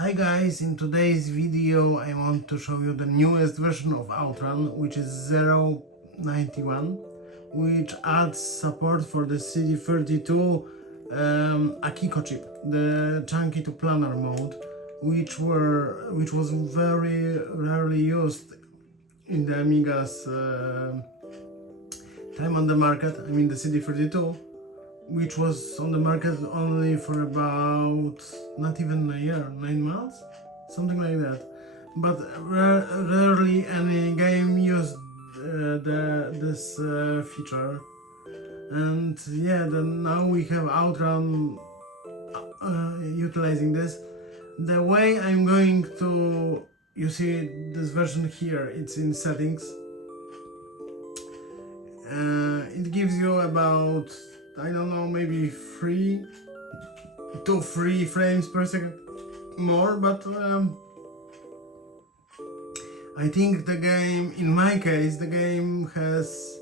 Hi guys, in today's video I want to show you the newest version of OutRun, which is 091, which adds support for the CD32 Akiko chip, the chunky to planar mode, which was very rarely used in the Amiga's time on the market. I mean the CD32, which was on the market only for about not even a year, 9 months, something like that. But rarely any game used this feature. And yeah, then now we have OutRun utilizing this. The way I'm going to, you see this version here, it's in settings. It gives you about, I don't know, maybe 3 to 3 frames per second more, but I think the game, in my case, the game has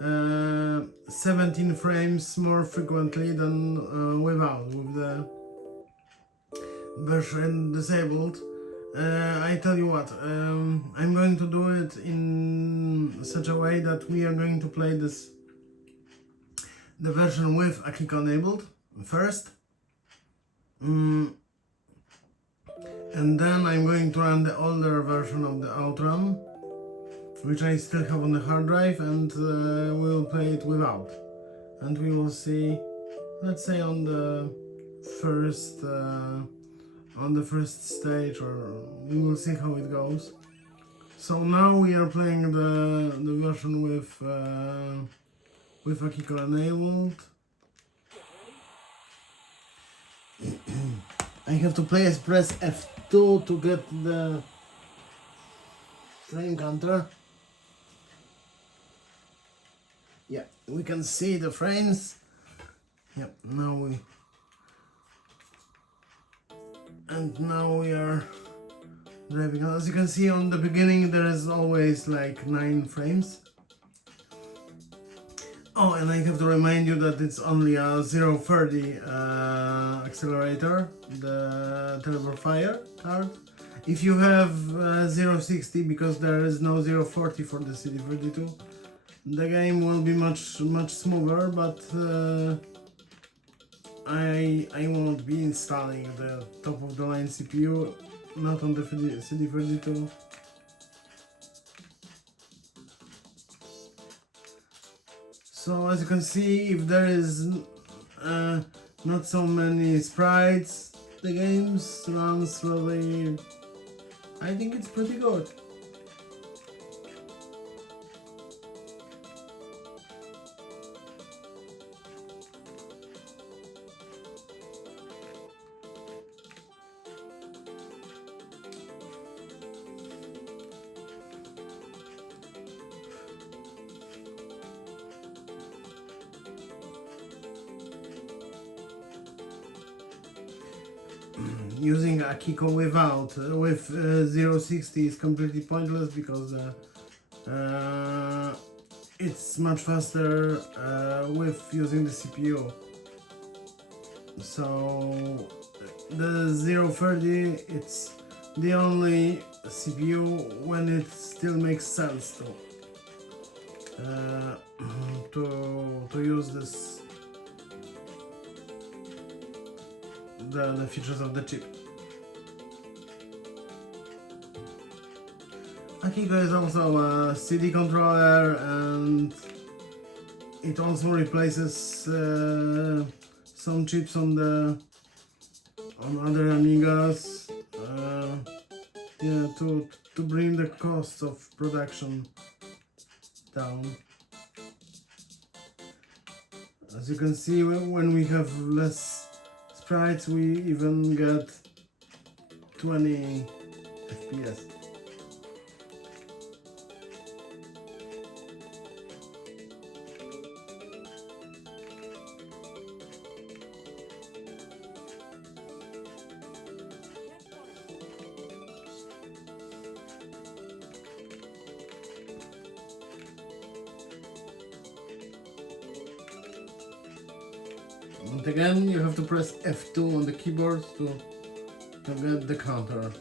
17 frames more frequently than without, with the version disabled. I tell you what, I'm going to do it in such a way that we are going to play the version with Akiko Enabled first, and then I'm going to run the older version of the OutRun, which I still have on the hard drive, and we'll play it without, and we will see, let's say on the first stage, or we will see how it goes. So now we are playing the version with Akiko Enabled. I have to press F2 to get the frame counter. Yeah, we can see the frames. Yep, now we are driving. As you can see, on the beginning there is always like 9 frames. Oh, and I have to remind you that it's only a 030 accelerator, the Fire card. If you have 060, because there is no 040 for the CD32, the game will be much smoother, but I won't be installing the top of the line CPU, not on the CD32. So as you can see, if there is not so many sprites, the game runs really, I think it's pretty good. Using Akiko with 060 is completely pointless, because it's much faster with using the CPU. So the 030, it's the only CPU when it still makes sense to use this, the features of the chip. Akiko is also a CD controller, and it also replaces some chips on other Amigas, yeah, to bring the costs of production down. As you can see, when we have less sprites, we even get 20 FPS. And again, you have to press F2 on the keyboard to to get the counter.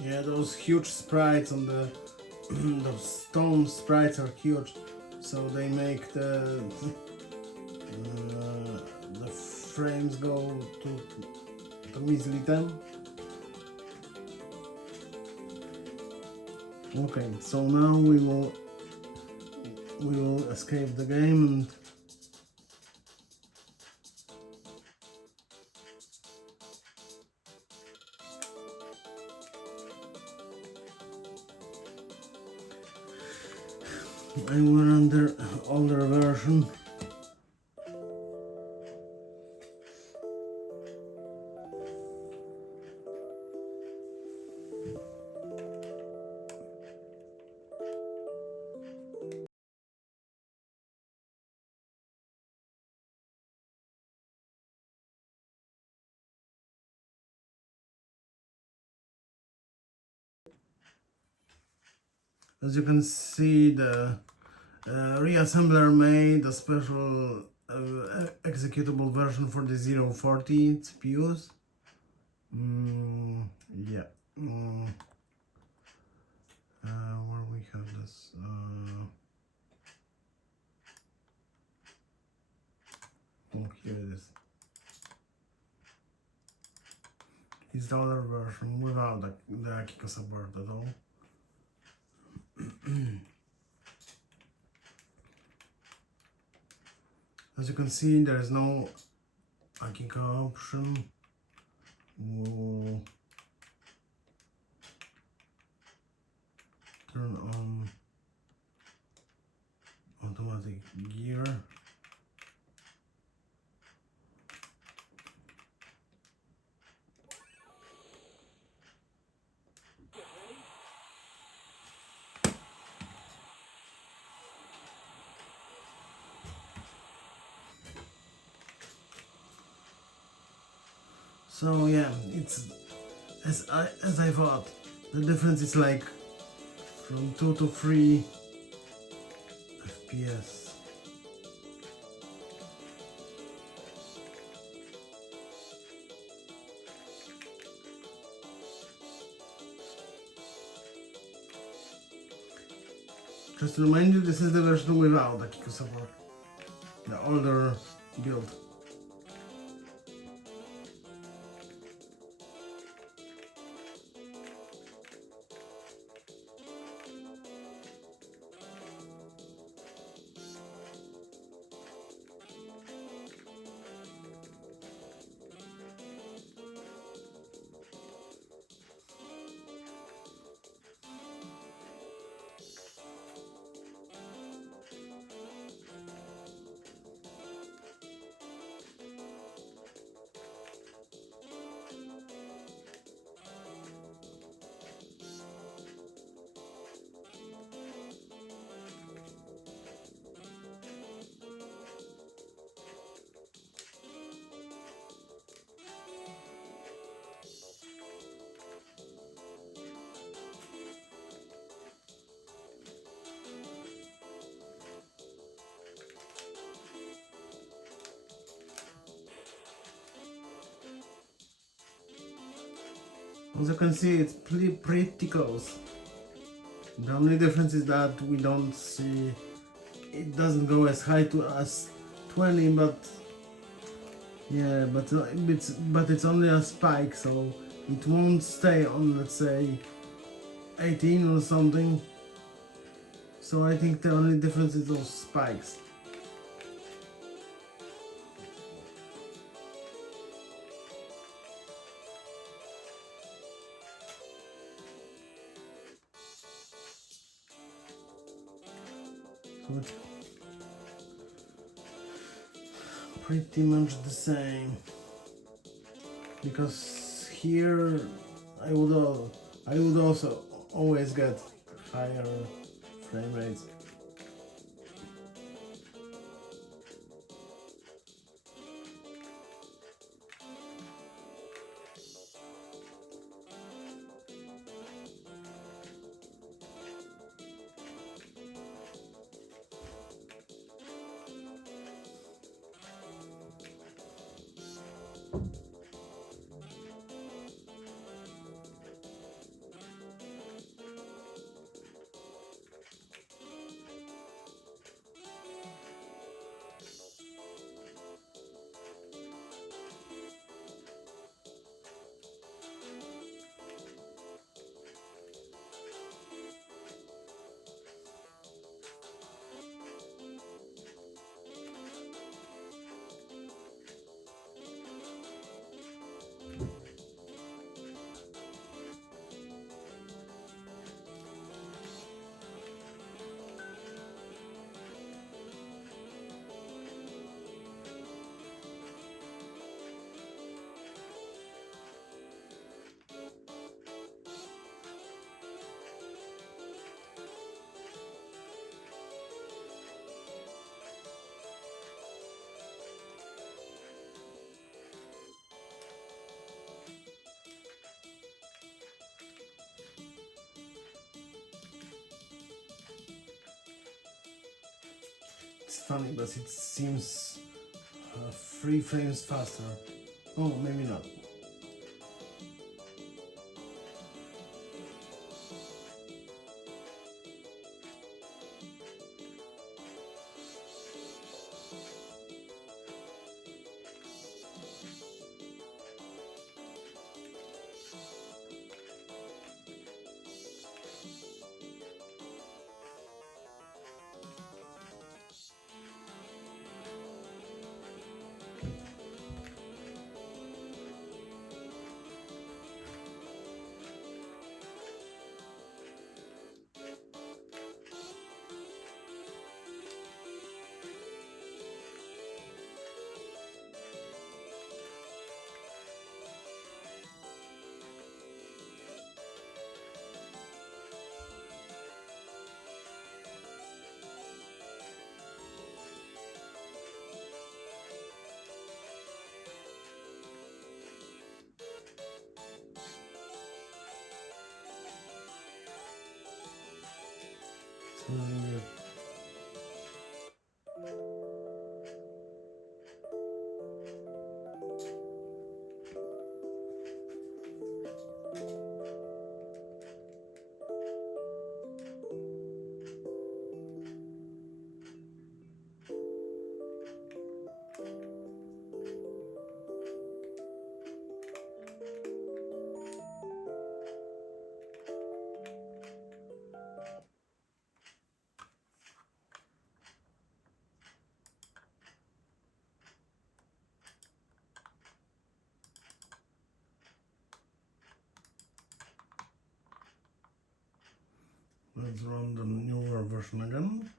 Yeah, those huge sprites on the those stone sprites are huge, so they make the frames go to measly 10. Okay, so now we will escape the game and I will run the older version. As you can see, the ReAssembler made a special executable version for the 040 CPUs. Yeah. Where we have this? Oh, here it is. It's the other version without the Akiko support at all. As you can see, there is no Akiko option. We'll turn on automatic gear. So yeah, it's as I thought. The difference is like from 2 to 3 FPS. Just to remind you, this is the version without Akiko support, the older build. As you can see, it's pretty close. The only difference is that we don't see, it doesn't go as high to as 20, but yeah, but it's only a spike, so it won't stay on, let's say, 18 or something. So I think the only difference is those spikes. So it's pretty much the same, because here I would also always get higher frame rates. It's funny, but it seems 3 frames faster. Oh, maybe not. Let's run the newer version again.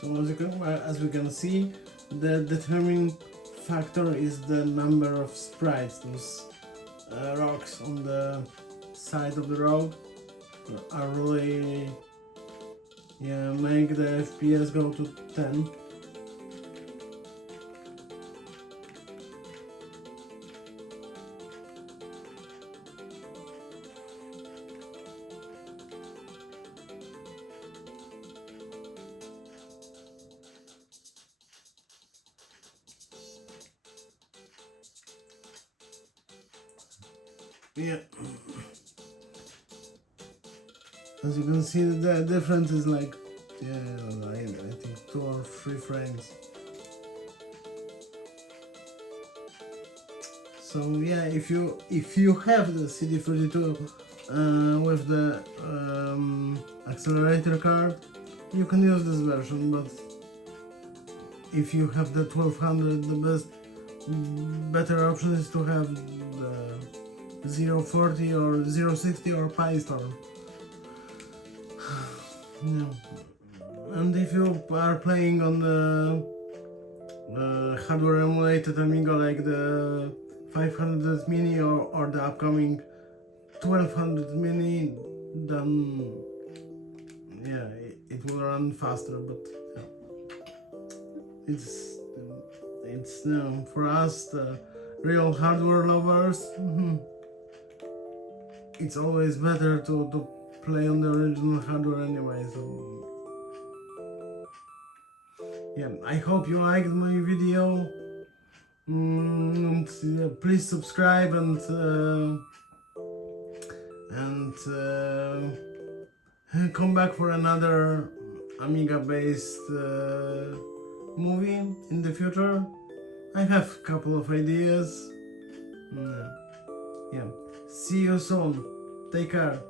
So as we can see, the determining factor is the number of sprites. Those rocks on the side of the road are really, yeah, make the FPS go to 10. Yeah. As you can see, the difference is like, yeah, I think 2 or 3 frames. So yeah, if you have the CD32 with the accelerator card, you can use this version. But if you have the 1200, the better option is to have the 040 or 060 or PyStorm. Yeah. And if you are playing on the hardware emulated Amiga like the 500 mini or the upcoming 1200 mini, then yeah, it will run faster. But yeah, it's for us, the real hardware lovers, it's always better to play on the original hardware anyway. So yeah, I hope you liked my video. And please subscribe and come back for another Amiga based movie in the future. I have a couple of ideas. Yeah. See you soon. Take care.